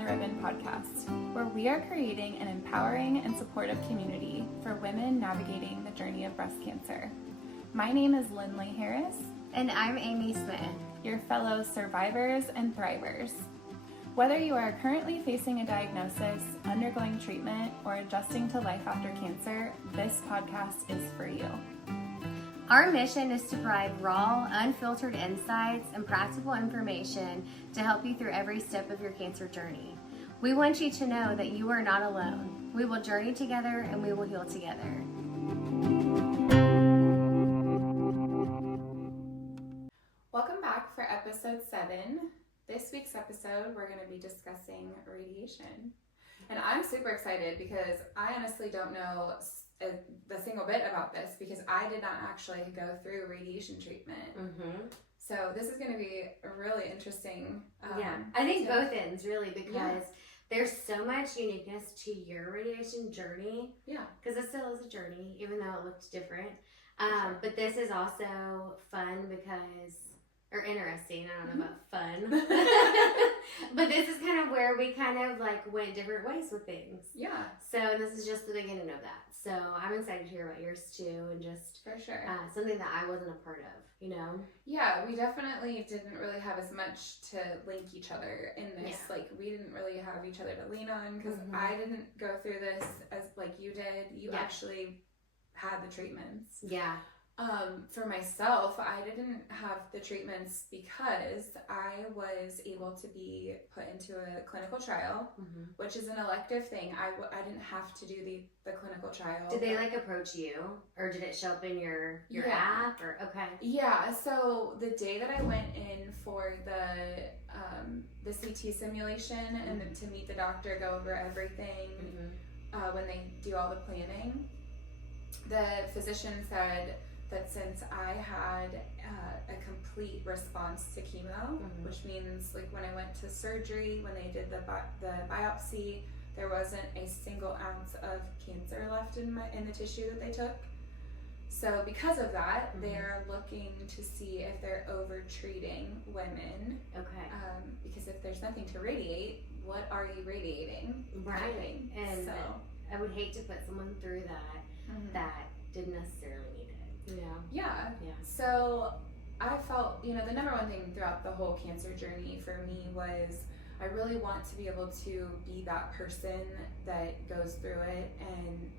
the Ribbon podcast, where we are creating an empowering and supportive community for women navigating the journey of breast cancer. My name is Lynley Harris. And I'm Amy Smith, your fellow survivors and thrivers. Whether you are currently facing a diagnosis, undergoing treatment, or adjusting to life after cancer, this podcast is for you. Our mission is to provide raw, unfiltered insights and practical information to help you through every step of your cancer journey. We want you to know that you are not alone. We will journey together and we will heal together. Welcome back for episode 7. This week's episode, we're going to be discussing radiation. And I'm super excited because I honestly don't know a single bit about this because I did not actually go through radiation treatment. So this is going to be a really interesting. I think both ends really because there's so much uniqueness to your radiation journey. Yeah. Because it still is a journey, even though it looked different. But this is also fun because, or interesting, I don't know about fun. But this is kind of where we kind of like went different ways with things. Yeah. So this is just the beginning of that. So I'm excited to hear about yours too, and just for sure something that I wasn't a part of, you know? Yeah, we definitely didn't really have as much to link each other in this. Yeah. Like we didn't really have each other to lean on because I didn't go through this as like you did. You actually had the treatments. Yeah. For myself, I didn't have the treatments because I was able to be put into a clinical trial, which is an elective thing. I didn't have to do the clinical trial. Did they like approach you, or did it show up in your app? Or okay. Yeah. So the day that I went in for the CT simulation and to meet the doctor, go over everything, when they do all the planning, the physician said that since I had a complete response to chemo, which means like when I went to surgery, when they did the biopsy, there wasn't a single ounce of cancer left in the tissue that they took. So because of that, they're looking to see if they're over treating women. Okay. Because if there's nothing to radiate, what are you radiating? Right. And so I would hate to put someone through that that didn't necessarily need it. Yeah. So I felt, the number one thing throughout the whole cancer journey for me was I really want to be able to be that person that goes through it and,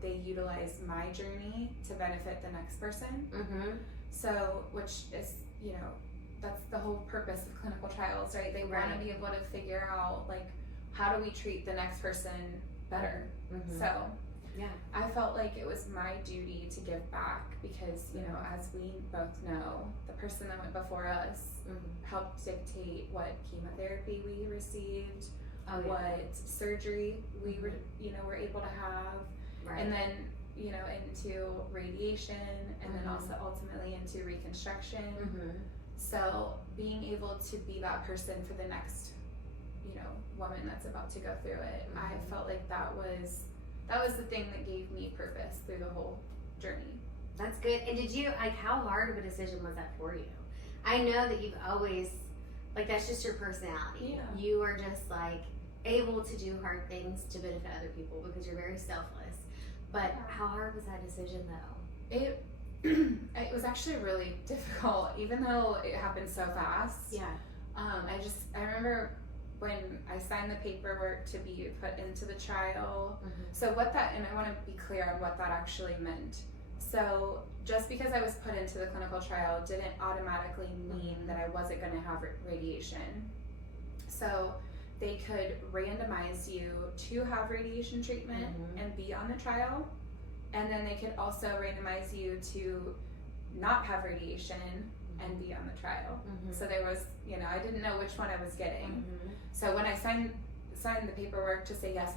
they utilize my journey to benefit the next person. So, which is, that's the whole purpose of clinical trials, right? They want to be able to figure out, like, how do we treat the next person better? So, yeah, I felt like it was my duty to give back because, as we both know, the person that went before us helped dictate what chemotherapy we received, what surgery we were, were able to have, and then, into radiation, and then also ultimately into reconstruction. So being able to be that person for the next, woman that's about to go through it, I felt like that was the thing that gave me purpose through the whole journey. That's good. And did you, like, how hard of a decision was that for you? I know that you've always, like, that's just your personality. Yeah. You are just, like, able to do hard things to benefit other people because you're very selfless. But how hard was that decision, though? It was actually really difficult, even though it happened so fast. Yeah. I remember when I signed the paperwork to be put into the trial. So and I want to be clear on what that actually meant. So just because I was put into the clinical trial didn't automatically mean that I wasn't going to have radiation. So they could randomize you to have radiation treatment and be on the trial. And then they could also randomize you to not have radiation and be on the trial. So there was, I didn't know which one I was getting. So when I signed the paperwork to say, yes,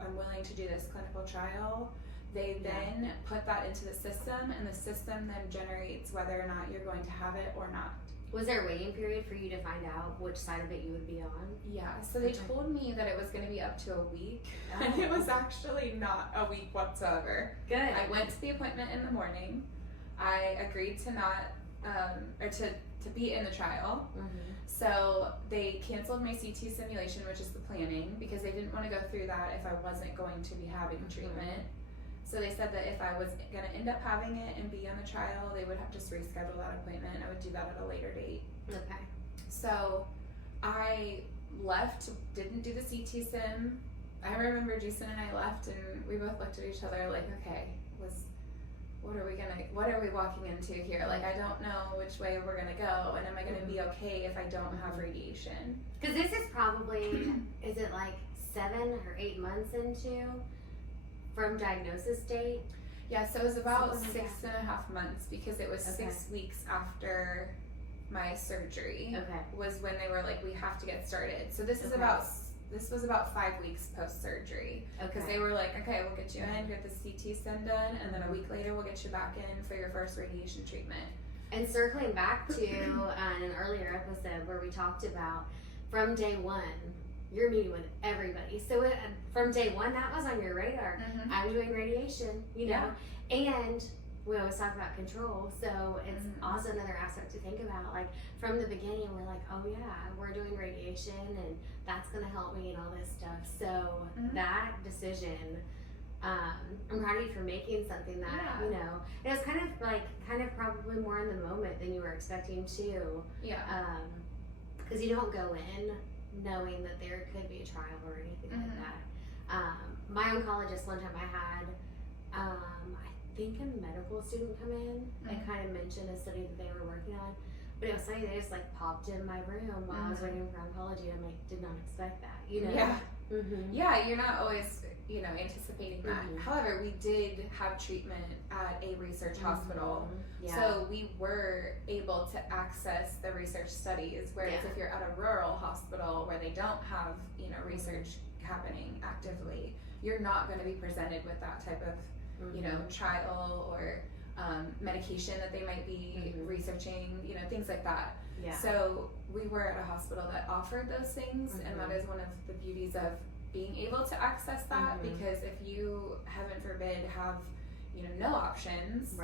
I'm willing to do this clinical trial, they then put that into the system, and the system then generates whether or not you're going to have it or not. Was there a waiting period for you to find out which side of it you would be on? Yeah, so they told me that it was going to be up to a week, and it was actually not a week whatsoever. Good. I went to the appointment in the morning. I agreed to not, or to to be in the trial. So they canceled my CT simulation, which is the planning, because they didn't want to go through that if I wasn't going to be having treatment. So they said that if I was going to end up having it and be on the trial, they would have to reschedule that appointment. I would do that at a later date. Okay. So I left, didn't do the CT sim. I remember Jason and I left, and we both looked at each other like, okay, what are we walking into here? Like, I don't know which way we're gonna go, and am I gonna be okay if I don't have radiation? Because this is probably, is it like 7 or 8 months into from diagnosis date? Yeah, so it was about 6.5 months, because it was 6 weeks after my surgery. Was when they were like, we have to get started. So this is this was about 5 weeks post surgery. Because they were like, okay, we'll get you in, get the CT sim done, and then a week later we'll get you back in for your first radiation treatment. And circling back to an earlier episode where we talked about from day one, you're meeting with everybody. So from day one, that was on your radar. I'm doing radiation, you know, and we always talk about control. So it's also another aspect to think about. Like from the beginning, we're like, oh yeah, we're doing radiation and that's going to help me and all this stuff. So that decision, I'm proud of you for making something that, you know, it was kind of probably more in the moment than you were expecting to. Because you don't go in knowing that there could be a trial or anything like that. My oncologist, one time I had, I think a medical student come in and kind of mention a study that they were working on. But it was funny, they just like popped in my room while I was waiting for oncology. I'm like, did not expect that, you know? Yeah, you're not always, you know, anticipating that. However, we did have treatment at a research hospital. So we were able to access the research studies, whereas if you're at a rural hospital where they don't have, you know, research happening actively, you're not going to be presented with that type of, you know, trial or medication that they might be researching, you know, things like that. So we were at a hospital that offered those things, and that is one of the beauties of being able to access that, because if you, heaven forbid, have, you know, no options,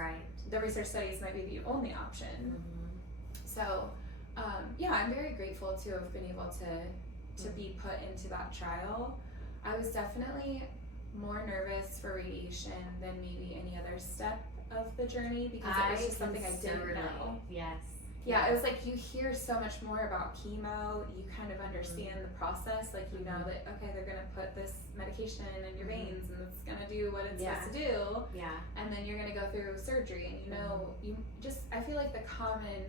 the research studies might be the only option. So yeah, I'm very grateful to have been able to be put into that trial. I was definitely more nervous for radiation than maybe any other step of the journey, because it was just something I didn't know. Yeah, it was like you hear so much more about chemo, you kind of understand the process, like you know that, okay, they're gonna put this medication in your veins and it's gonna do what it's supposed to do, and then you're gonna go through surgery, and you know, you just, I feel like the common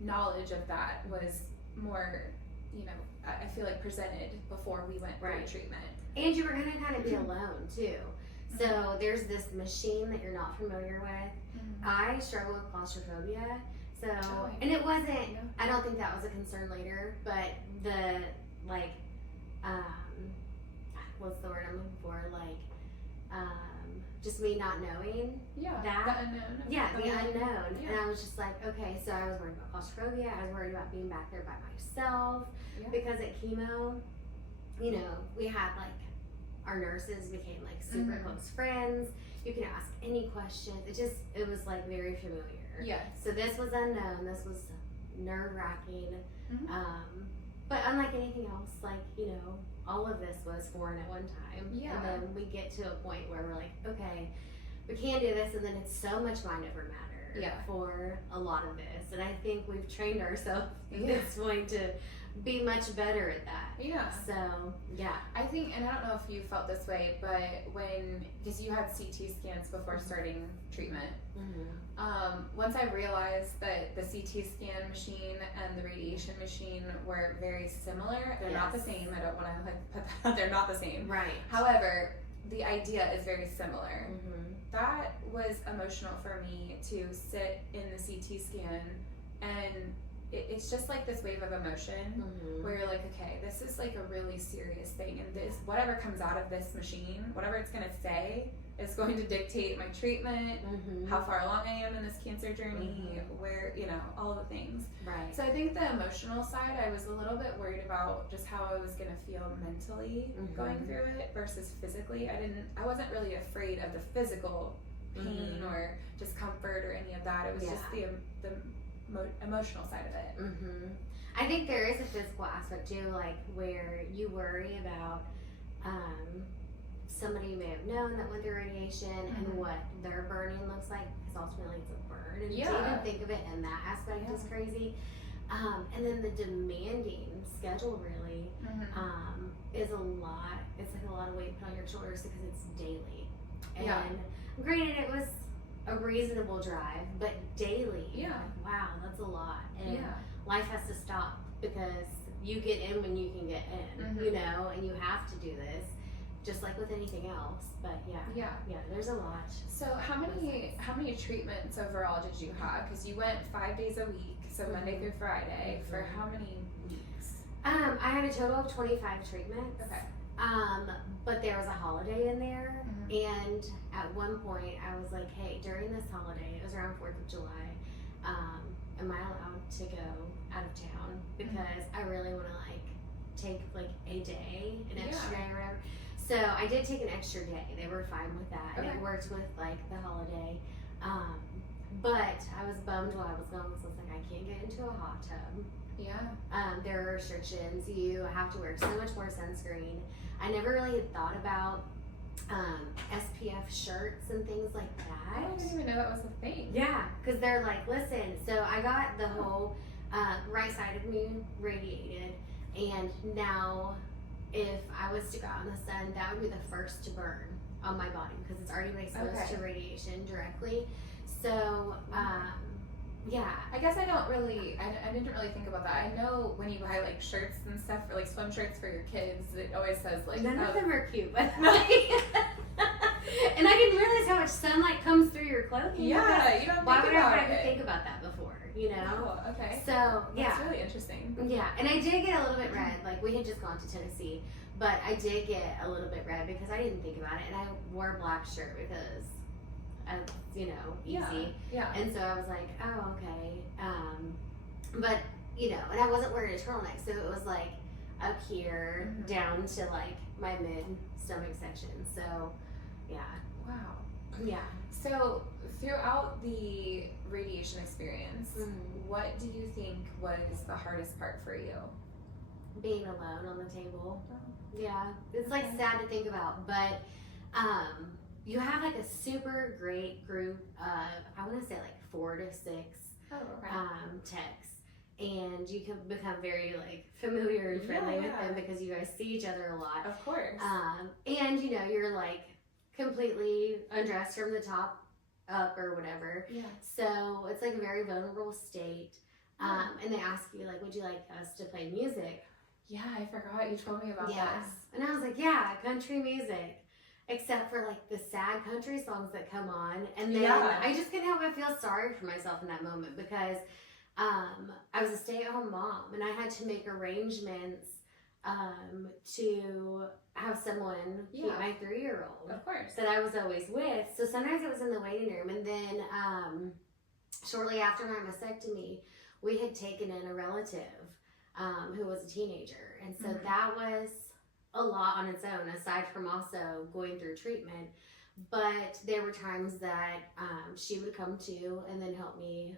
knowledge of that was more, you know, I feel like presented before we went through treatment. And you were gonna kind of be alone too. So there's this machine that you're not familiar with. I struggle with claustrophobia. So, and it wasn't, I don't think that was a concern later, but the, like, what's the word I'm looking for? Like, just me not knowing that. The unknown. The unknown. And I was just like, okay, so I was worried about claustrophobia. I was worried about being back there by myself. Because at chemo, you know, we had like, our nurses became like super close friends. You can ask any questions. It was like very familiar. So this was unknown. This was nerve-wracking. But unlike anything else, like, you know, all of this was foreign at one time. And then we get to a point where we're like, okay, we can do this, and then it's so much mind over matter for a lot of this. And I think we've trained ourselves at this point to be much better at that. So, I think, and I don't know if you felt this way, but because you had CT scans before starting treatment, once I realized that the CT scan machine and the radiation machine were very similar, they're not the same. I don't want to like put that out, they're not the same. However, the idea is very similar. That was emotional for me to sit in the CT scan, and it's just like this wave of emotion where you're like, okay, this is like a really serious thing, and this, whatever comes out of this machine, whatever it's going to say, is going to dictate my treatment, how far along I am in this cancer journey, where, you know, all the things. So I think the emotional side, I was a little bit worried about just how I was going to feel mentally going through it versus physically. I wasn't really afraid of the physical pain or discomfort or any of that. It was just the emotional side of it. Mm-hmm. I think there is a physical aspect too, like where you worry about somebody you may have known that went through radiation and what their burning looks like, because ultimately it's a burn. And to even think of it in that aspect is crazy. And then the demanding schedule really is a lot. It's like a lot of weight put on your shoulders because it's daily. And granted, it was a reasonable drive, but daily, like, wow, that's a lot. And life has to stop because you get in when you can get in, you know, and you have to do this. Just like with anything else, but there's a lot. So how many treatments overall did you have? Because you went 5 days a week, so Monday through Friday, for how many weeks? I had a total of 25 treatments. Okay. But there was a holiday in there, and at one point I was like, hey, during this holiday, it was around 4th of July, am I allowed to go out of town? Because I really want to like take like a day, an extra day or whatever. So I did take an extra day. They were fine with that. And it worked with like the holiday. But I was bummed while I was gone because I was like, I can't get into a hot tub. There are restrictions. You have to wear so much more sunscreen. I never really had thought about SPF shirts and things like that. I didn't even know that was a thing. Yeah, because they're like, listen, so I got the whole right side of me radiated, and now if I was to go out in the sun, that would be the first to burn on my body because it's already been exposed to radiation directly. So, I guess I didn't really think about that. I know when you buy like shirts and stuff, or like swim shirts for your kids, it always says like none of them are cute, but and I didn't realize how much sunlight comes through your clothing. Yeah, you don't. Why would I ever think about that before? You know? Oh, okay. So that's really interesting. Yeah, and I did get a little bit red. Like we had just gone to Tennessee, but I did get a little bit red because I didn't think about it, and I wore a black shirt because, you know, easy. Yeah. And so I was like, oh, okay. But you know, and I wasn't wearing a turtleneck, so it was like up here down to like my mid stomach section. So, yeah. Wow. Yeah. So throughout the radiation experience, what do you think was the hardest part for you? Being alone on the table. Yeah, it's like sad to think about, but you have like a super great group of, I want to say like 4 to 6 techs, and you can become very like familiar and friendly with them because you guys see each other a lot. Of course. And you know, you're like completely undressed from the top up or whatever. Yeah. So it's like a very vulnerable state. And they ask you like, would you like us to play music? Yeah, I forgot you told me about that. Yes. And I was like, yeah, country music. Except for like the sad country songs that come on. And then I just couldn't help but feel sorry for myself in that moment because I was a stay-at-home mom and I had to make arrangements to have someone keep my 3-year-old. Of course. That I was always with. So sometimes it was in the waiting room. And then shortly after my mastectomy, we had taken in a relative who was a teenager. And so that was a lot on its own, aside from also going through treatment. But there were times that she would come to and then help me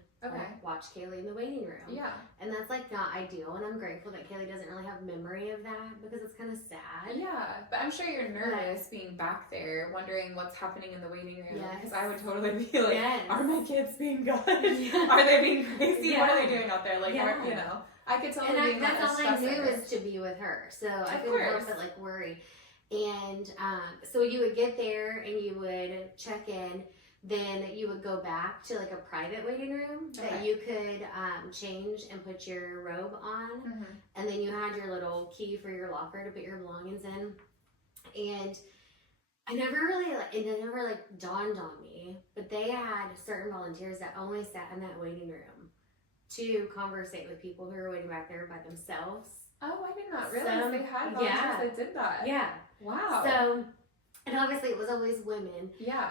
watch Kaylee in the waiting room. Yeah. And that's like not ideal. And I'm grateful that Kaylee doesn't really have memory of that because it's kind of sad. Yeah. But I'm sure you're nervous being back there, wondering what's happening in the waiting room. Because I would totally be like, are my kids being good? Are they being crazy? What are they doing out there? Like, you know. I could totally be that's all I knew is to be with her. So I feel a little bit like worry. And so you would get there and you would check in. Then you would go back to like a private waiting room that you could change and put your robe on. And then you had your little key for your locker to put your belongings in. And it never dawned on me, but they had certain volunteers that only sat in that waiting room to conversate with people who were waiting back there by themselves. Oh, I did not realize they had volunteers that did that. Yeah. Wow. So, and obviously it was always women. Yeah.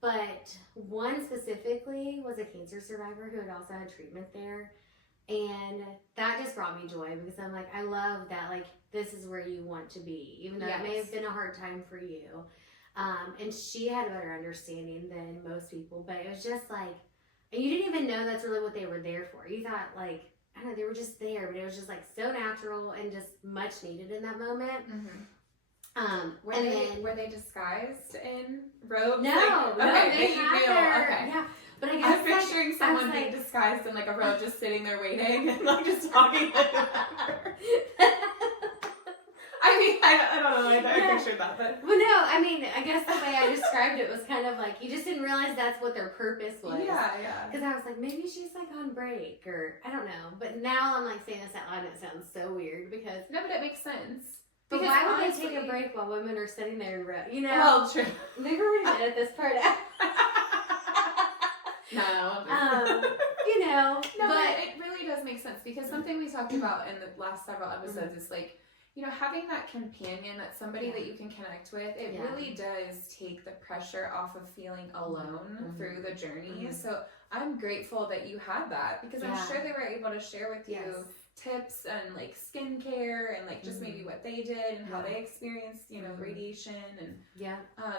But one specifically was a cancer survivor who had also had treatment there. And that just brought me joy because I'm like, I love that, like, this is where you want to be, even though it may have been a hard time for you. And she had a better understanding than most people, but it was just like, And you didn't even know that's really what they were there for. You thought, like, I don't know, they were just there, but it was just, like, so natural and just much needed in that moment. Were they disguised in robes? No, they had their, yeah. But I guess I'm picturing someone being disguised in, like, a robe, just sitting there waiting and, like, just talking. I don't know. I pictured that, but well, no. I mean, I guess the way I described it was kind of like you just didn't realize that's what their purpose was. Yeah. Because I was like, maybe she's like on break, or I don't know. But now I'm like saying this out loud, and it sounds so weird because no, but it makes sense. But why would honestly, they take a break while women are sitting there in row? You know? Well, true. Maybe we're gonna edit this part out. No. You know, but it really does make sense because something we talked about in the last several episodes is like, you know, having that companion, that somebody that you can connect with, it really does take the pressure off of feeling alone through the journey. So I'm grateful that you had that because I'm sure they were able to share with you tips and like skincare and like just maybe what they did and how they experienced, you know, radiation and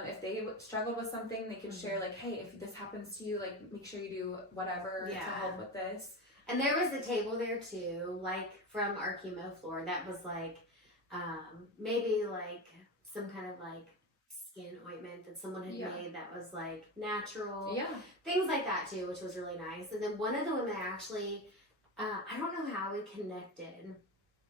if they struggled with something, they could share like, hey, if this happens to you, like make sure you do whatever to help with this. And there was a table there too, like from our chemo floor that was like maybe like some kind of like skin ointment that someone had made that was like natural, things like that too, which was really nice. And then one of the women actually, I don't know how we connected.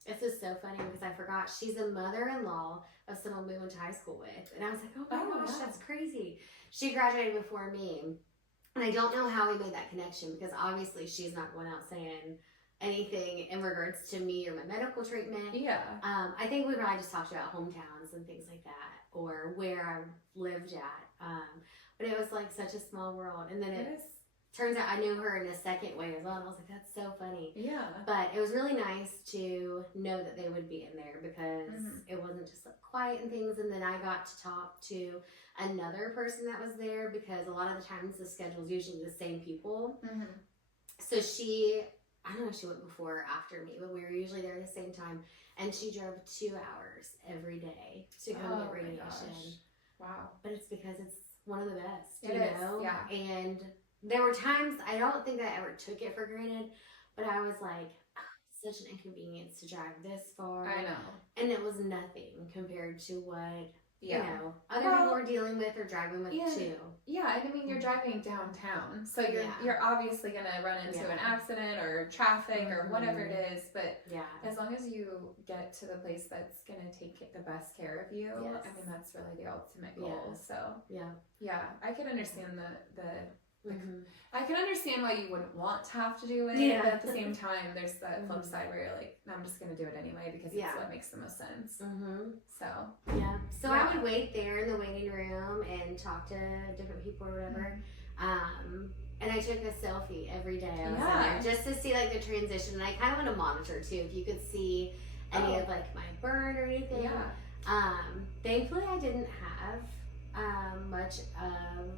This is so funny because I forgot she's a mother-in-law of someone we went to high school with, and I was like, oh my gosh, that's crazy. She graduated before me, and I don't know how we made that connection because obviously she's not going out saying anything in regards to me or my medical treatment. I think we probably just talked about hometowns and things like that or where I lived at. But it was like such a small world. And then it turns out I knew her in a second way as well. And I was like, that's so funny. But it was really nice to know that they would be in there because it wasn't just like quiet and things. And then I got to talk to another person that was there because a lot of the times the schedule is usually the same people. So she, I don't know if she went before or after me, but we were usually there at the same time. And she drove 2 hours every day to come get radiation. Wow. But it's because it's one of the best, you know? And there were times, I don't think I ever took it for granted, but I was like, oh, such an inconvenience to drive this far. I know. And it was nothing compared to what, you know, other people are dealing with or driving with too. Yeah, and I mean, you're driving downtown, so you're obviously going to run into an accident or traffic or whatever it is, but as long as you get to the place that's going to take the best care of you, I mean, that's really the ultimate goal. So, I could understand I can understand why you wouldn't want to have to do it, but at the same time, there's that flip side where you're like, no, I'm just going to do it anyway because it's what makes the most sense. So, I would wait there in the waiting room and talk to different people or whatever. And I took a selfie every day I was in there just to see like the transition. And I kind of want to monitor too, if you could see any of like my burn or anything. Thankfully, I didn't have much of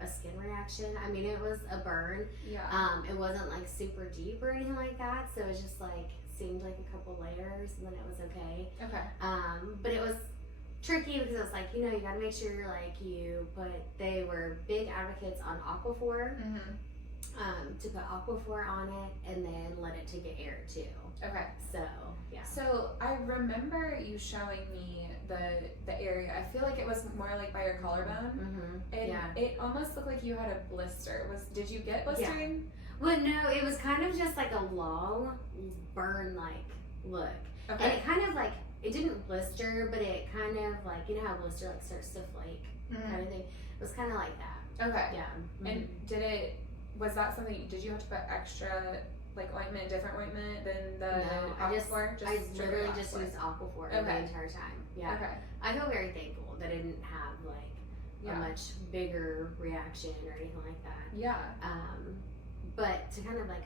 a skin reaction. I mean, it was a burn. It wasn't like super deep or anything like that. So it was just like seemed like a couple layers, and then it was okay. But it was tricky because it was like, you know, you got to make sure you're like they were big advocates on Aquaphor. To put Aquaphor on it and then let it take air too. So I remember you showing me the area. I feel like it was more like by your collarbone. And it almost looked like you had a blister. Did you get blistering? Well, no, it was kind of just like a long burn like look. And it kind of like, it didn't blister, but it kind of like, you know how blister like starts to flake kind of thing. It was kind of like that. And was that something, did you have to put extra like ointment, different ointment than the Aquaphor? I literally just used Aquaphor the entire time. I feel very thankful that I didn't have like a much bigger reaction or anything like that. But to kind of like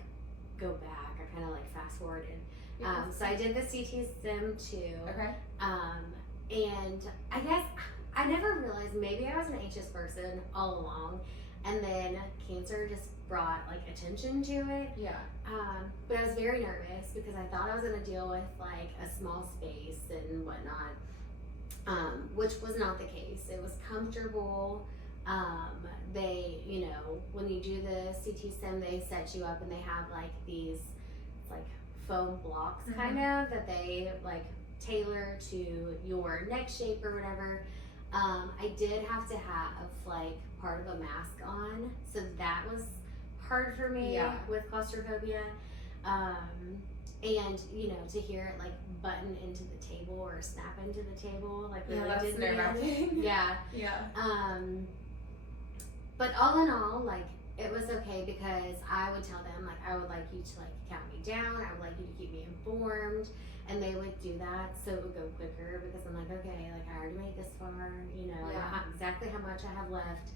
go back, I kind of like fast forwarded. So I did the CT stim too. And I guess I never realized maybe I was an anxious person all along, and then cancer just brought like attention to it. But I was very nervous because I thought I was gonna deal with like a small space and whatnot, which was not the case. It was comfortable. They, when you do the CT sim, they set you up and they have like these like foam blocks kind of that they like tailor to your neck shape or whatever. I did have to have like part of a mask on, so that was hard for me with claustrophobia. And to hear it like button into the table or snap into the table, like really did nerve-wracking. Yeah. But all in all, like it was okay because I would tell them like I would like you to like count me down. I would like you to keep me informed, and they would do that so it would go quicker because I'm like, okay, like I already made this far, I know exactly how much I have left.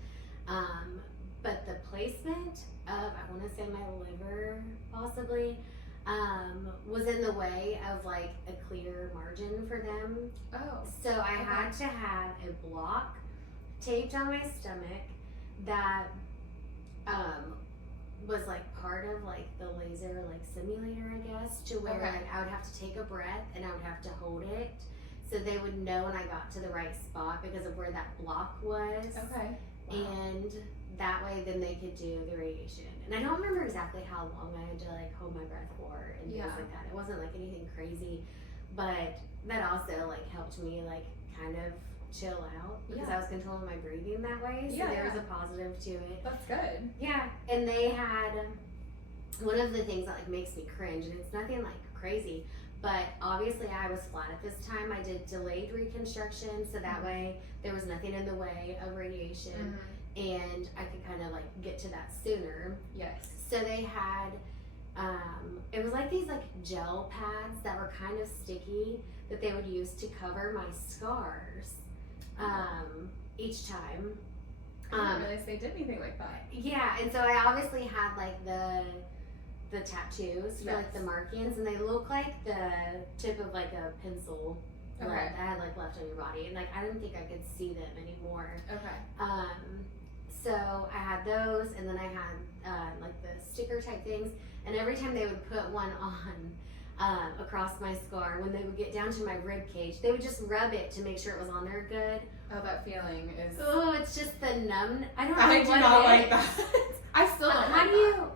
But the placement of, I want to say my liver possibly, was in the way of like a clear margin for them. Oh. So I had to have a block taped on my stomach that was like part of like the laser like simulator, I guess, to where like I would have to take a breath and I would have to hold it so they would know when I got to the right spot because of where that block was. Okay. Wow. And that way then they could do the radiation. And I don't remember exactly how long I had to like hold my breath for and things like that. It wasn't like anything crazy, but that also like helped me like kind of chill out because I was controlling my breathing that way. So there was a positive to it. That's good. Yeah. And they had one of the things that like makes me cringe, and it's nothing like crazy, but obviously I was flat at this time. I did delayed reconstruction, so that way there was nothing in the way of radiation. And I could kind of like get to that sooner. Yes. So they had, it was like these like gel pads that were kind of sticky that they would use to cover my scars each time. I didn't realize they did anything like that. Yeah, and so I obviously had like the tattoos for like the markings, and they look like the tip of like a pencil. That I had like left on your body, and like I didn't think I could see them anymore. So I had those, and then I had like the sticker type things, and every time they would put one on across my scar, when they would get down to my rib cage, they would just rub it to make sure it was on there good. Oh, that feeling is. Oh, it's just the numb. I don't know. I do not like that. I still don't.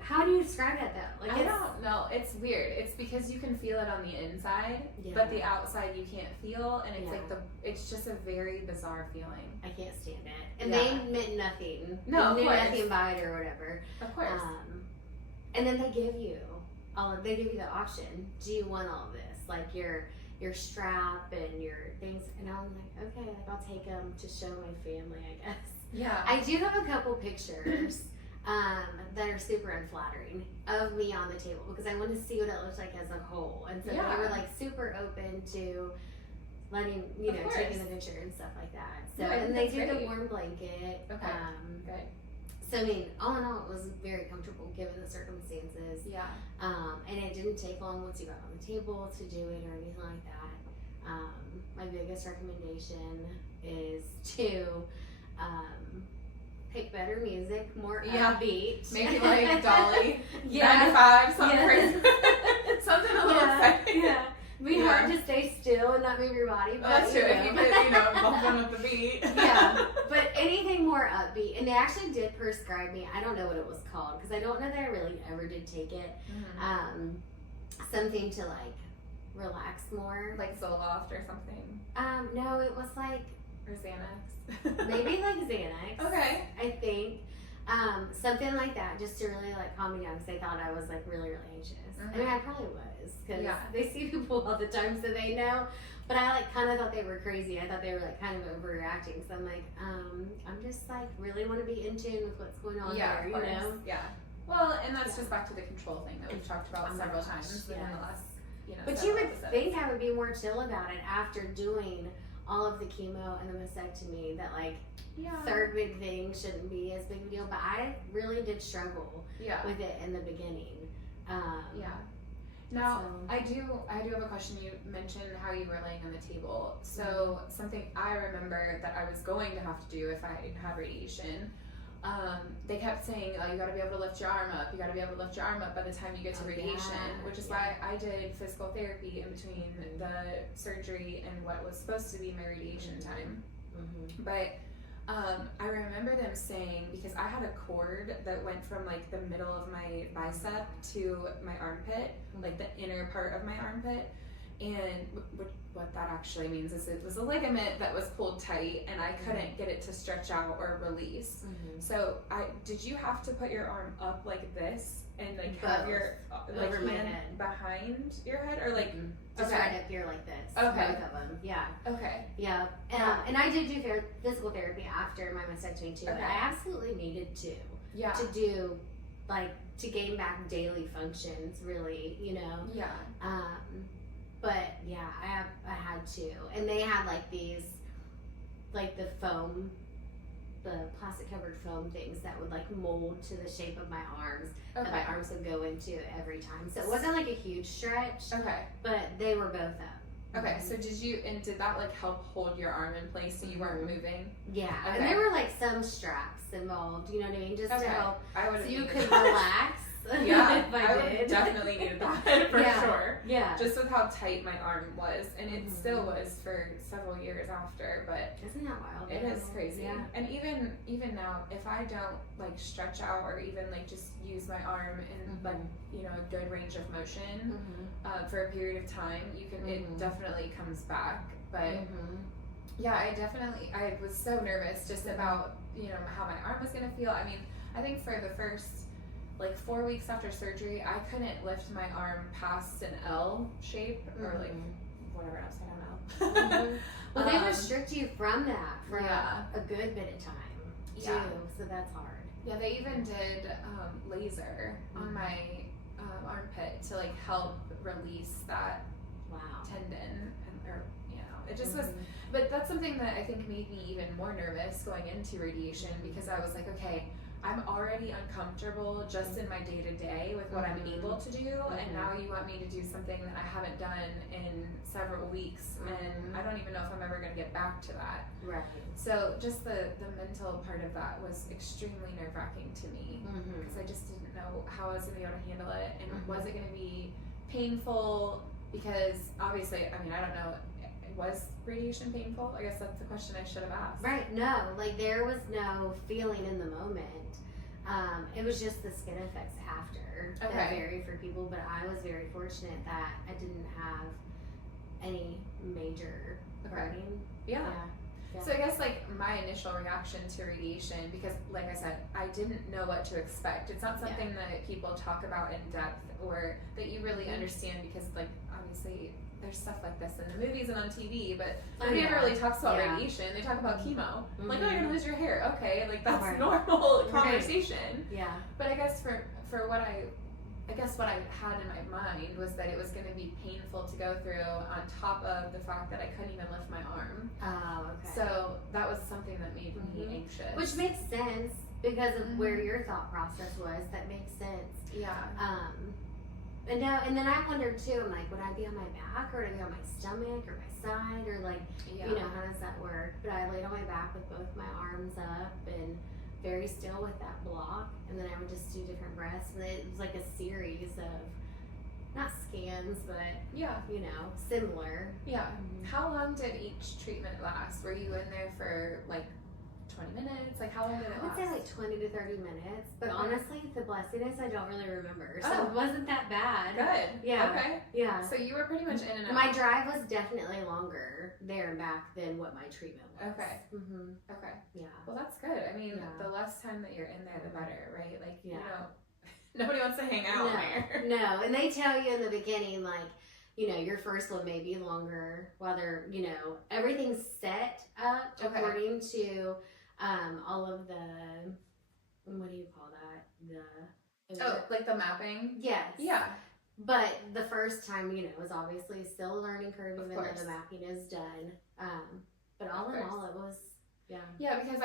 How do you describe that though? Like I don't know. It's weird. It's because you can feel it on the inside, but the outside you can't feel, and it's like it's just a very bizarre feeling. I can't stand it. And they meant nothing. No, they knew nothing by it or whatever. Of course. And then they give you the option. Do you want all of this? Like your strap and your things, and I'm like, okay, like I'll take them to show my family, I guess. Yeah. I do have a couple pictures that are super unflattering of me on the table because I wanted to see what it looks like as a whole, and so they were like super open to letting taking the picture and stuff like that. So and they did the warm blanket. Okay. Good. So I mean, all in all, it was very comfortable given the circumstances. Yeah. And it didn't take long once you got on the table to do it or anything like that. My biggest recommendation is to pick better music, more upbeat. Maybe like Dolly, 95, something crazy. Something a little exciting. Yeah. It'd be hard to stay still and not move your body. But, that's true. If you could, bumping with the beat. Yeah. But anything more upbeat. And they actually did prescribe me, I don't know what it was called, because I don't know that I really ever did take it. Something to like relax more. Like Zoloft or something. No, it was like. Or Xanax. Maybe like Xanax. Okay. I think. Something like that, just to really like calm me down, because they thought I was like really, really anxious. I mean, I probably was, because they see people all the time, so they know. But I like kind of thought they were crazy. I thought they were like kind of overreacting. So I'm like, I'm just like really want to be in tune with what's going on here, you know? Yeah. Well, and that's just back to the control thing that we've talked about several times in the last, But you would think I would be more chill about it after doing all of the chemo and the mastectomy, that like third big thing shouldn't be as big of a deal, but I really did struggle with it in the beginning. Now, I do have a question. You mentioned how you were laying on the table. So something I remember that I was going to have to do if I had radiation, they kept saying, oh, you got to be able to lift your arm up. You got to be able to lift your arm up by the time you get to radiation, which is why I did physical therapy in between the surgery and what was supposed to be my radiation time. But I remember them saying, because I had a cord that went from like the middle of my bicep to my armpit, like the inner part of my armpit, and what that actually means is it was a ligament that was pulled tight and I couldn't get it to stretch out or release. So did you have to put your arm up like this and like have your like over my hand head behind your head, or like just right up here like this? Okay. Both of them. Yeah. Okay. Yeah. And I did do physical therapy after my mastectomy too. Okay. I absolutely needed to. Yeah. To do, like, to gain back daily functions, really, you know. Yeah. But yeah, I had to, and they had like these, like the foam, the plastic covered foam things that would like mold to the shape of my arms that my arms would go into every time. So it wasn't like a huge stretch. Okay. But they were both up. Okay, so did that like help hold your arm in place so you weren't moving? Yeah, okay. And there were like some straps involved, you know what I mean, just to help so you could relax. Yeah, if I would definitely needed that for sure. Yeah, just with how tight my arm was, and it still was for several years after. But isn't that wild? It is crazy. Yeah. And even now, if I don't like stretch out or even like just use my arm in like a good range of motion for a period of time, it definitely comes back. But yeah, I was so nervous just about how my arm was gonna feel. I mean, I think for the first like 4 weeks after surgery, I couldn't lift my arm past an L shape or like whatever else, I don't know. Well, they restrict you from that for a good bit of time too, so that's hard. Yeah, they even did laser on my armpit to like help release that tendon, it just was. But that's something that I think made me even more nervous going into radiation, because I was like, okay, I'm already uncomfortable just in my day-to-day with what I'm able to do, and now you want me to do something that I haven't done in several weeks, and I don't even know if I'm ever going to get back to that. Right. So just the mental part of that was extremely nerve-wracking to me, because I just didn't know how I was going to be able to handle it, and was it going to be painful? Because obviously, I mean, I don't know, was radiation painful? I guess that's the question I should have asked. Right, no, like there was no feeling in the moment. It was just the skin effects after that varied for people, but I was very fortunate that I didn't have any major burning. Yeah. So I guess like my initial reaction to radiation, because like I said, I didn't know what to expect. It's not something that people talk about in depth or that you really understand, because like obviously there's stuff like this in the movies and on TV, but nobody ever really talks about radiation. They talk about chemo. Like, oh, you're gonna lose your hair. Okay, like that's normal conversation. Yeah. But I guess for what what I had in my mind was that it was going to be painful to go through, on top of the fact that I couldn't even lift my arm. Oh, okay. So that was something that made me anxious. Which makes sense because of where your thought process was. That makes sense. Yeah. And then I wondered too, I'm like, would I be on my back, or would I be on my stomach or my side, or like, how does that work? But I laid on my back with both my arms up and very still with that block, and then I would just do different breaths, and it was like a series of, not scans, but similar. Yeah. How long did each treatment last? Were you in there for like 20 minutes? Like, how long did it last? I would say like 20 to 30 minutes, but honestly, the blessedness, I don't really remember, so it wasn't that bad. Good. Yeah. Okay. Yeah. So you were pretty much in and out. My drive was definitely longer there and back than what my treatment was. Okay. Okay. Yeah. Well, that's good. I mean, the less time that you're in there, the better, right? Like, nobody wants to hang out there. No, and they tell you in the beginning, like, your first one may be longer, while they're, everything's set up according to all of the, what do you call that? Like the mapping? Yes. Yeah. But the first time, was obviously still a learning curve, even though the mapping is done. But all in all, it was, Yeah, because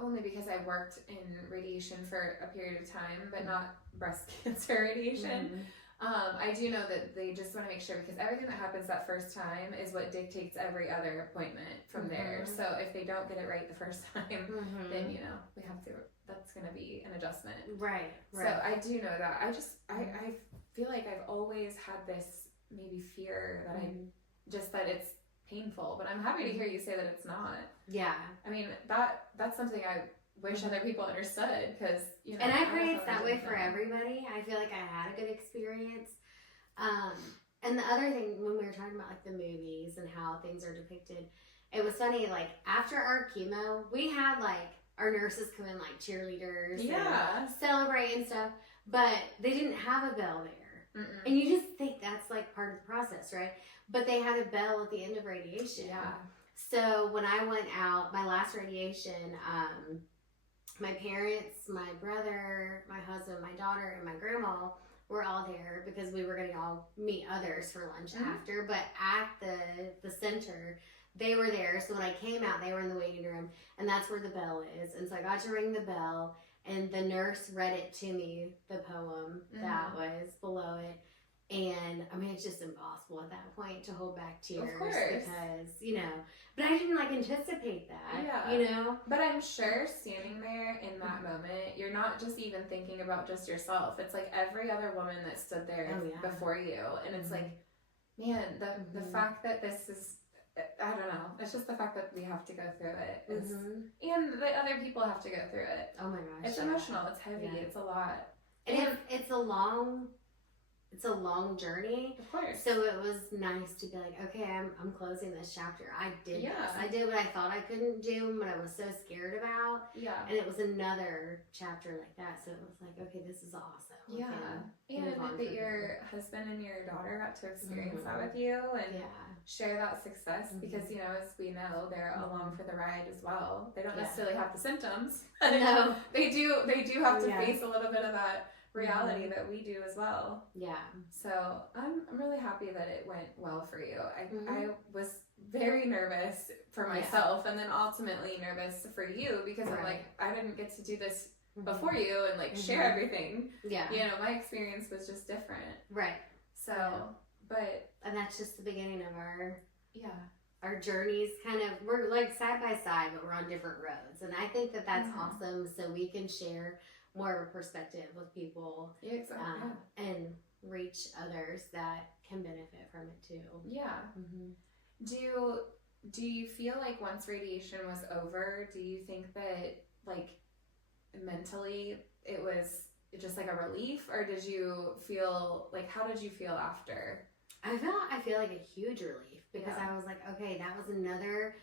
only because I worked in radiation for a period of time, but not breast cancer radiation. I do know that they just want to make sure, because everything that happens that first time is what dictates every other appointment from there. So if they don't get it right the first time, then we have to. That's going to be an adjustment. Right. So I do know that. I feel like I've always had this maybe fear that that it's painful, but I'm happy to hear you say that it's not. Yeah. I mean, that's something I wish other people understood, because, you know. And I pray it's that way for everybody. I feel like I had a good experience. And the other thing, when we were talking about like the movies and how things are depicted, it was funny, like after our chemo, we had like our nurses come in like cheerleaders and celebrate and stuff, but they didn't have a bell there. Mm-mm. And you just think that's like part of the process, right? But they had a bell at the end of radiation. Yeah. So when I went out, my last radiation, my parents, my brother, my husband, my daughter, and my grandma were all there because we were going to all meet others for lunch after. But at the center, they were there. So when I came out, they were in the waiting room, and that's where the bell is. And so I got to ring the bell, and the nurse read it to me, the poem that was below it. And I mean, it's just impossible at that point to hold back tears, of course, because, you know, but I didn't like anticipate that, you know. But I'm sure standing there in that moment, you're not just even thinking about just yourself. It's like every other woman that stood there before you, and it's like, man, the fact that this is, I don't know, it's just the fact that we have to go through it, is, and that other people have to go through it. Oh my gosh, it's emotional, it's heavy, it's a lot, and it's a long journey. Of course. So it was nice to be like, okay, I'm closing this chapter. I did this. I did what I thought I couldn't do, what I was so scared about. Yeah. And it was another chapter like that. So it was like, okay, this is awesome. Yeah. And that your husband and your daughter got to experience that with you and share that success, because, you know, as we know, they're along for the ride as well. They don't necessarily have the symptoms. No. They do have to face a little bit of that reality that we do as well. Yeah. So I'm really happy that it went well for you. I was very nervous for myself, and then ultimately nervous for you, because I'm like, I didn't get to do this before you and like share everything. Yeah. You know, my experience was just different. Right. So, but, and that's just the beginning of our journeys. Kind of, we're like side by side, but we're on different roads. And I think that that's awesome. So we can share more of a perspective with people, and reach others that can benefit from it too. Yeah. Do you feel like once radiation was over, do you think that like mentally it was just like a relief, or did you feel like, how did you feel after? I feel like a huge relief, because I was like, okay, that was another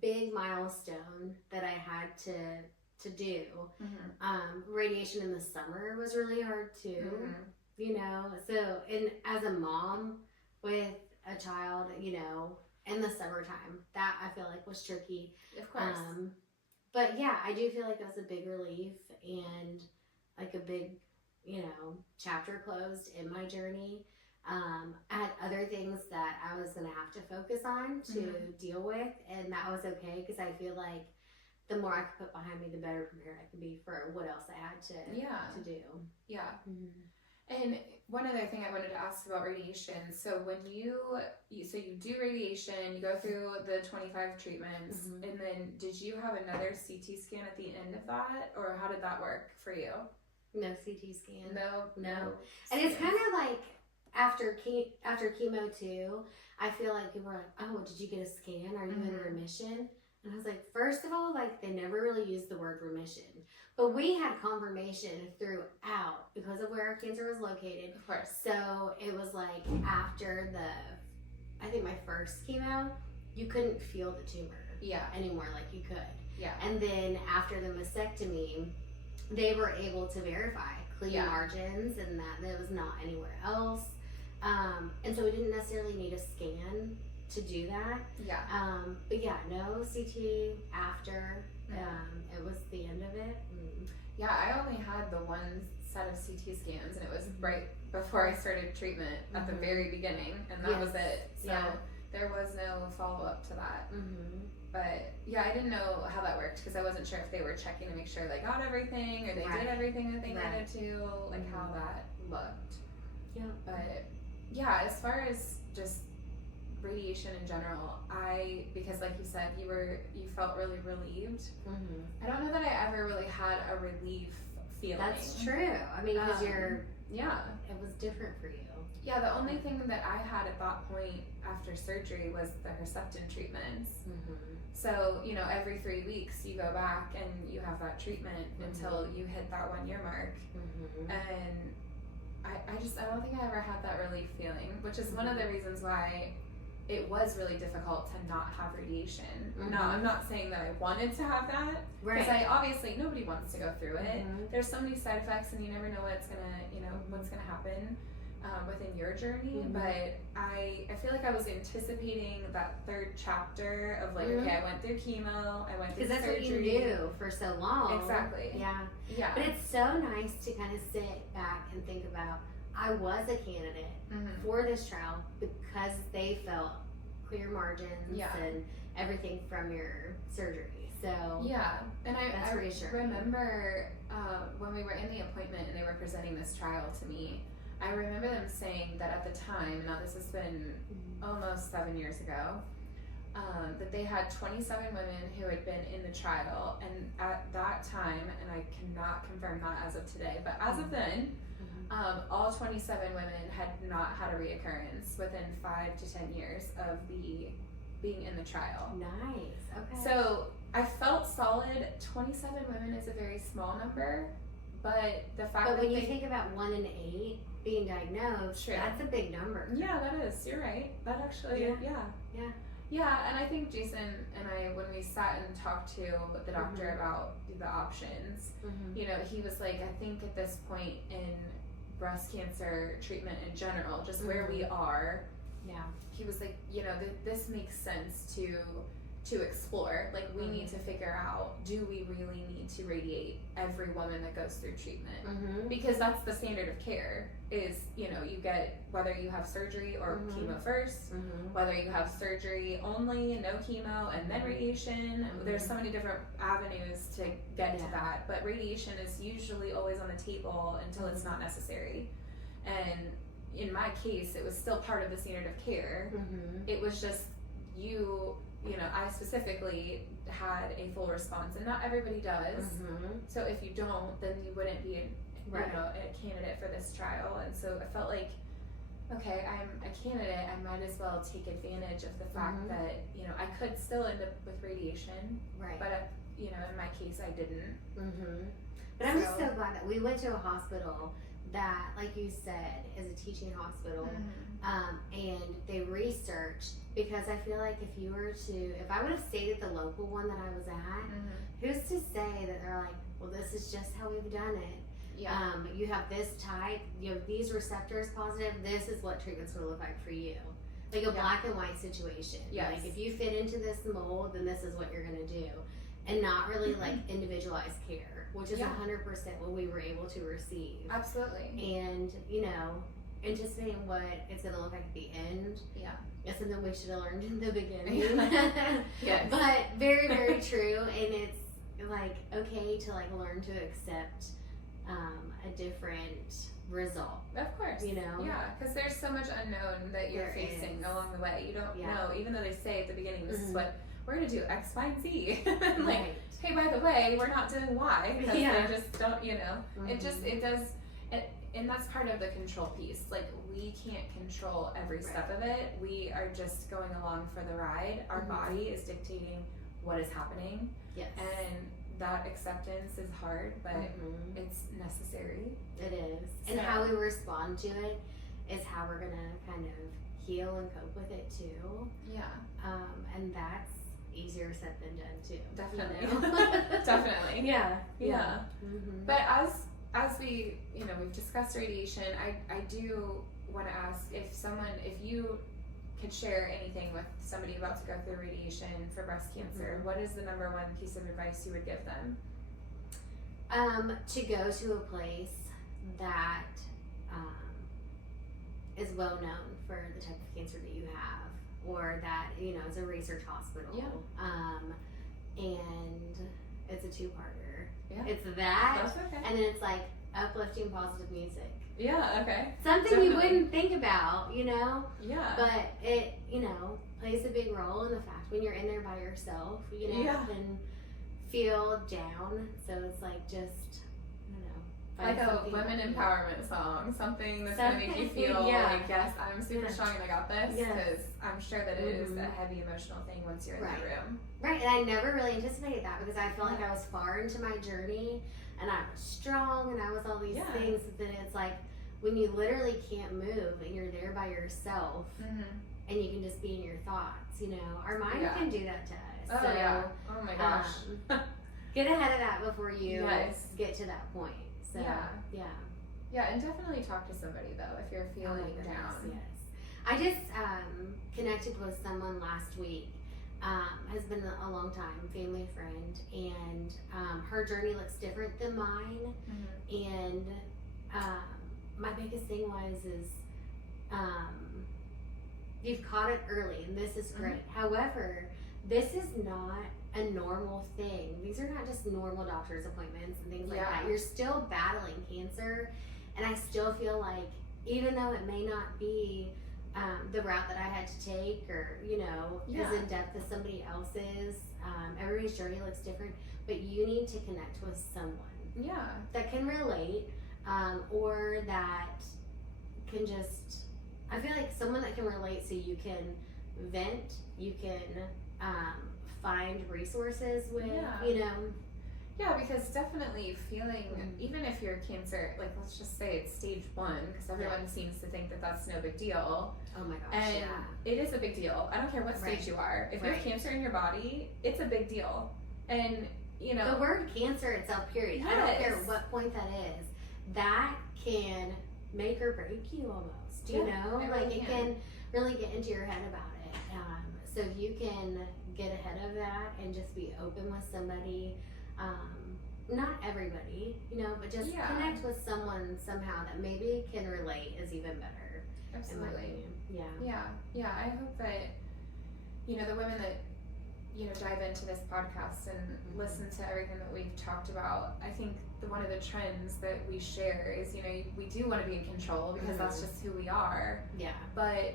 big milestone that I had to do. Radiation in the summer was really hard too, you know, so, and as a mom with a child, you know, in the summertime, that I feel like was tricky. Of course. But yeah, I do feel like it was a big relief, and like a big, you know, chapter closed in my journey. I had other things that I was going to have to focus on to deal with, and that was okay, because I feel like the more I could put behind me, the better prepared I could be for what else I had to do. Yeah. And one other thing I wanted to ask about radiation. So when you do radiation, you go through the 25 treatments, and then did you have another CT scan at the end of that, or how did that work for you? No CT scan. No. And it's kind of like after chemo too, I feel like people are like, oh, did you get a scan? Are you in remission? And I was like, first of all, like, they never really used the word remission. But we had confirmation throughout because of where our cancer was located. Of course. So it was like after I think my first chemo, you couldn't feel the tumor anymore like you could. Yeah. And then after the mastectomy, they were able to verify clean margins and that there was not anywhere else. And so we didn't necessarily need a scan to do that. Yeah. But yeah, no CT after. It was the end of it. Yeah, I only had the one set of CT scans, and it was right before I started treatment at the very beginning, and that was it. So there was no follow-up to that. But yeah, I didn't know how that worked, because I wasn't sure if they were checking to make sure they got everything, or they did everything that they needed to, like how that looked. Yeah. But yeah, as far as just radiation in general, because like you said, you felt really relieved. I don't know that I ever really had a relief feeling. That's true. I mean, because Yeah. It was different for you. Yeah, the only thing that I had at that point after surgery was the Herceptin treatments. So, you know, every 3 weeks you go back and you have that treatment until you hit that 1 year mark. And I don't think I ever had that relief feeling, which is one of the reasons why it was really difficult to not have radiation. Now, I'm not saying that I wanted to have that, because obviously nobody wants to go through it. There's so many side effects, and you never know what's gonna happen within your journey. But I feel like I was anticipating that 3rd chapter of like, okay, I went through chemo, I went through surgery. Because that's what you knew for so long. Exactly. Yeah. But it's so nice to kind of sit back and think about, I was a candidate for this trial because they felt clear margins and everything from your surgery. So and I reassuring. Remember when we were in the appointment and they were presenting this trial to me, I remember them saying that at the time, now this has been almost 7 years ago, that they had 27 women who had been in the trial, and at that time, and I cannot confirm that as of today, but as of then, all 27 women had not had a reoccurrence within 5 to 10 years of being in the trial. Nice. Okay. So I felt solid. 27 women is a very small number, but the fact that when you think about 1 in 8 being diagnosed, that's a big number. Yeah, that is. You're right. That actually, yeah. And I think Jason and I, when we sat and talked to the doctor about the options, you know, he was like, I think at this point in breast cancer treatment in general, just where we are, he was like, you know, this makes sense to explore. Like, we need to figure out, do we really need to radiate every woman that goes through treatment? Because that's the standard of care, is, you know, you get, whether you have surgery or chemo first, whether you have surgery only and no chemo and then radiation. There's so many different avenues to get to that, but radiation is usually always on the table until it's not necessary. And in my case, it was still part of the standard of care. It was just you know, I specifically had a full response, and not everybody does. So if you don't, then you wouldn't be you know, a candidate for this trial. And so I felt like, okay, I'm a candidate, I might as well take advantage of the fact that, you know, I could still end up with radiation, but you know, in my case, I didn't. But I'm just so glad that we went to a hospital that, like you said, is a teaching hospital, and they researched, because I feel like if I would have stayed at the local one that I was at, who's to say that they're like, well, this is just how we've done it. You have this type, you have these receptors positive, this is what treatment's going to look like for you. Like a black and white situation. Like, if you fit into this mold, then this is what you're going to do. And not really like individualized care, which is 100% what we were able to receive. Absolutely. And, you know, anticipating what it's going to look like at the end. It's something we should have learned in the beginning. But very, very true. And it's like, okay to like learn to accept a different result. Of course. You know? Yeah, because there's so much unknown that you're facing along the way. You don't know, even though they say at the beginning, this is what we're going to do, X, Y, and Z. And like, hey, by the way, we're not doing Y, because they just don't, you know. It does, and that's part of the control piece. Like, we can't control every step of it. We are just going along for the ride. Our body is dictating what is happening. And that acceptance is hard, but it's necessary. It is. So, and how we respond to it is how we're going to kind of heal and cope with it too. And that's easier said than done too. Definitely. You know? Definitely. Yeah. But as we, you know, we've discussed radiation, I do want to ask if you could share anything with somebody about to go through radiation for breast cancer, what is the number one piece of advice you would give them? To go to a place that is well known for the type of cancer that you have, or that, you know, it's a research hospital. And it's a two-parter. It's that, and then it's like uplifting positive music. Something you wouldn't think about, you know? But it, you know, plays a big role in the fact when you're in there by yourself, you know, you can feel down. So it's like, just, I don't know, Like a women empowerment song, something that's going to make you feel like, yes, I'm super strong and I got this, because I'm sure that it is a heavy emotional thing once you're in the room. Right, and I never really anticipated that, because I felt like I was far into my journey, and I was strong, and I was all these things, but then it's like, when you literally can't move, and you're there by yourself, and you can just be in your thoughts, you know, our mind can do that to us. Oh, oh my gosh. Get ahead of that before you get to that point. So, yeah, and definitely talk to somebody though if you're feeling down. Yes, I just connected with someone last week. Has been a long time family friend, and her journey looks different than mine. And my biggest thing is you've caught it early, and this is great. However, this is not a normal thing. These are not just normal doctor's appointments and things like that. You're still battling cancer, and I still feel like, even though it may not be the route that I had to take, or you know, as in depth as somebody else's, everybody's journey looks different, but you need to connect with someone that can relate, or that can just, I feel like someone that can relate, so you can vent, you can find resources with, you know. Yeah, because definitely feeling, even if your cancer, like let's just say it's stage 1, because everyone seems to think that that's no big deal. Oh my gosh, and it is a big deal. I don't care what stage you are. If you have cancer in your body, it's a big deal. And, you know. The word cancer itself, period. I don't care what point that is. That can make or break you almost, you know? Like it can really get into your head about it. So if you can get ahead of that and just be open with somebody, not everybody, you know, but just connect with someone somehow that maybe can relate is even better. Absolutely. Yeah. I hope that, you know, the women that, you know, dive into this podcast and listen to everything that we've talked about, I think one of the trends that we share is, you know, we do want to be in control, because that's just who we are. Yeah. But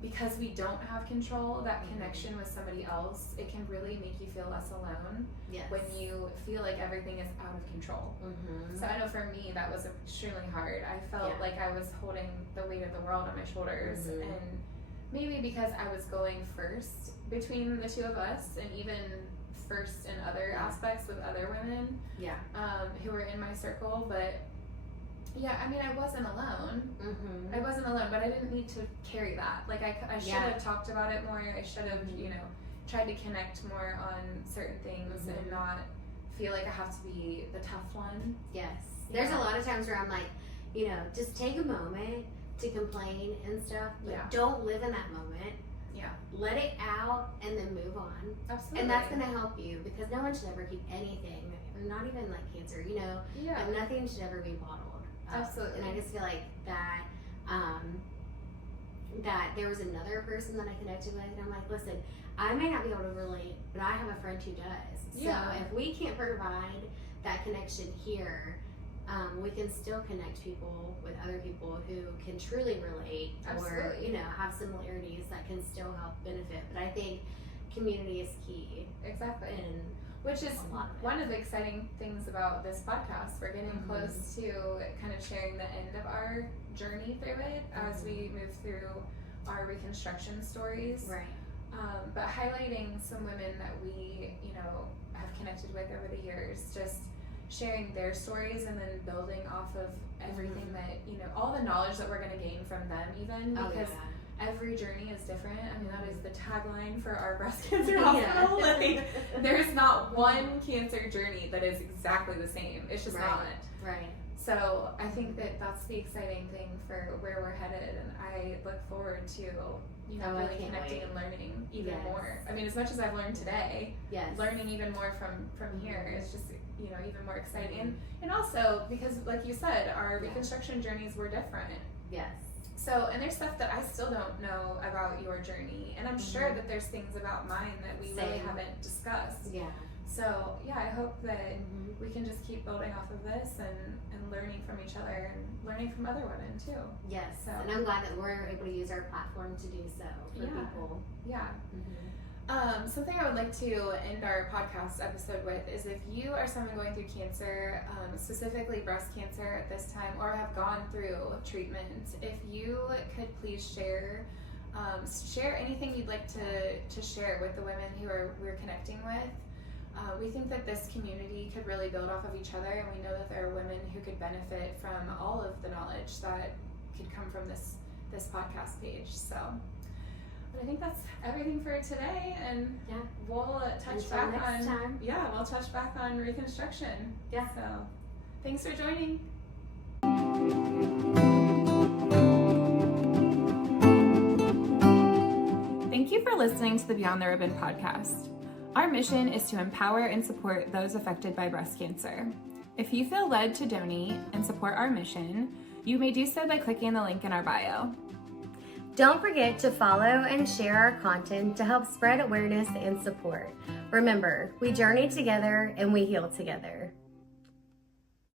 because we don't have control, that connection with somebody else, it can really make you feel less alone. Yes. When you feel like everything is out of control. So I know for me that was extremely hard. I felt like I was holding the weight of the world on my shoulders, and maybe because I was going first between the two of us, and even first in other aspects with other women who were in my circle, but I mean, I wasn't alone. I wasn't alone, but I didn't need to carry that. Like, I should have talked about it more. I should have, you know, tried to connect more on certain things and not feel like I have to be the tough one. Yes. There's a lot of times where I'm like, you know, just take a moment to complain and stuff, but don't live in that moment. Yeah. Let it out and then move on. Absolutely. And that's going to help you, because no one should ever keep anything, not even like cancer, you know, but nothing should ever be bottled. Absolutely. And I just feel like that, that there was another person that I connected with, and I'm like, listen, I may not be able to relate, but I have a friend who does. So if we can't provide that connection here, we can still connect people with other people who can truly relate, or, you know, have similarities that can still help benefit. But I think community is key. Exactly. And which is one of the exciting things about this podcast. We're getting close to kind of sharing the end of our journey through it as we move through our reconstruction stories. Right. But highlighting some women that we, you know, have connected with over the years, just sharing their stories, and then building off of everything that, you know, all the knowledge that we're going to gain from them, even because every journey is different. I mean, that is the tagline for our breast cancer hospital. Like, there's not one cancer journey that is exactly the same. It's just not. Right. So I think that that's the exciting thing for where we're headed, and I look forward to, you know, really connecting and learning even more. I mean, as much as I've learned today, learning even more from here is just, you know, even more exciting. And also because, like you said, our reconstruction journeys were different. Yes. So, and there's stuff that I still don't know about your journey, and I'm sure that there's things about mine that we really haven't discussed. Yeah. So, yeah, I hope that we can just keep building off of this and learning from each other and learning from other women too. Yes. So, and I'm glad that we're able to use our platform to do so for people. Yeah. Something I would like to end our podcast episode with is if you are someone going through cancer, specifically breast cancer at this time, or have gone through treatment, if you could please share anything you'd like to share with the women we're connecting with. We think that this community could really build off of each other, and we know that there are women who could benefit from all of the knowledge that could come from this podcast page. So. But I think that's everything for today, and we'll touch back on time. Yeah, we'll touch back on reconstruction. Yeah. So, thanks for joining. Thank you for listening to the Beyond the Ribbon podcast. Our mission is to empower and support those affected by breast cancer. If you feel led to donate and support our mission, you may do so by clicking the link in our bio. Don't forget to follow and share our content to help spread awareness and support. Remember, we journey together and we heal together.